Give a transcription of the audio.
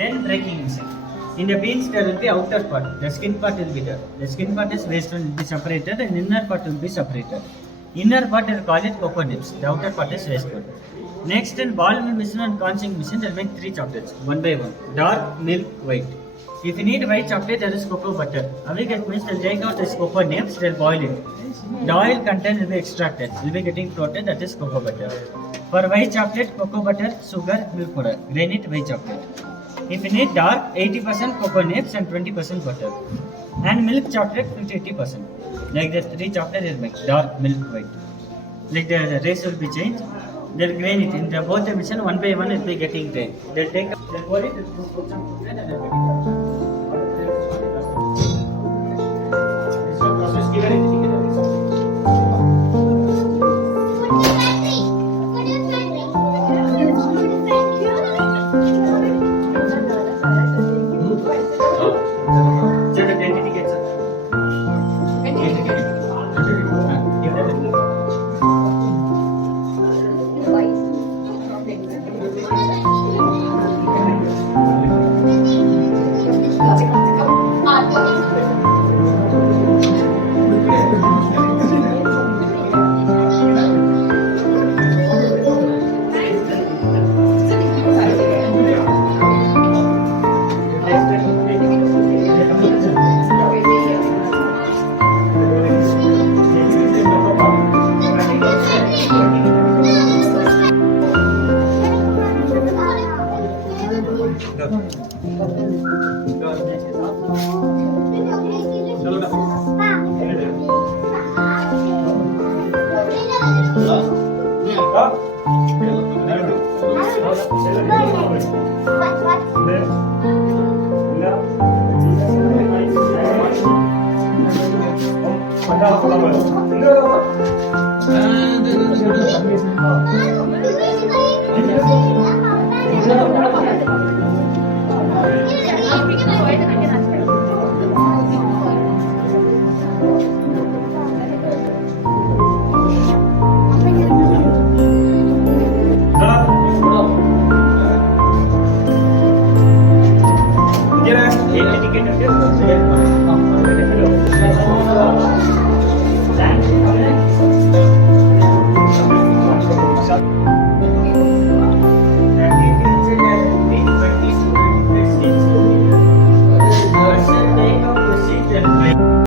Then breaking inside. In the beans there will be outer part. The skin part will be there. The skin part is waste will be separated and inner part will be separated. Inner part we will call it cocoa nibs. The outer part is waste part. Next in ball mill machine and conching machine there will make 3 chocolates one by one. Dark, milk, white. If you need white chocolate there is cocoa butter. Avigate means they will take out this cocoa nibs, they will boil it. The oil content will be extracted. Will be getting floated, that is cocoa butter. For white chocolate, cocoa butter, sugar, milk powder. Granite white chocolate. If you need dark, 80% cocoa nibs and 20% butter. And milk chocolate, 50-80%. Like the 3 chocolate will make dark, milk, white. Like the race will be changed. They'll grain it in the both the machine one by one will be getting grain. They'll take they'll pour it, they'll put some food and they'll make it. This whole process given anything in the result. Ticket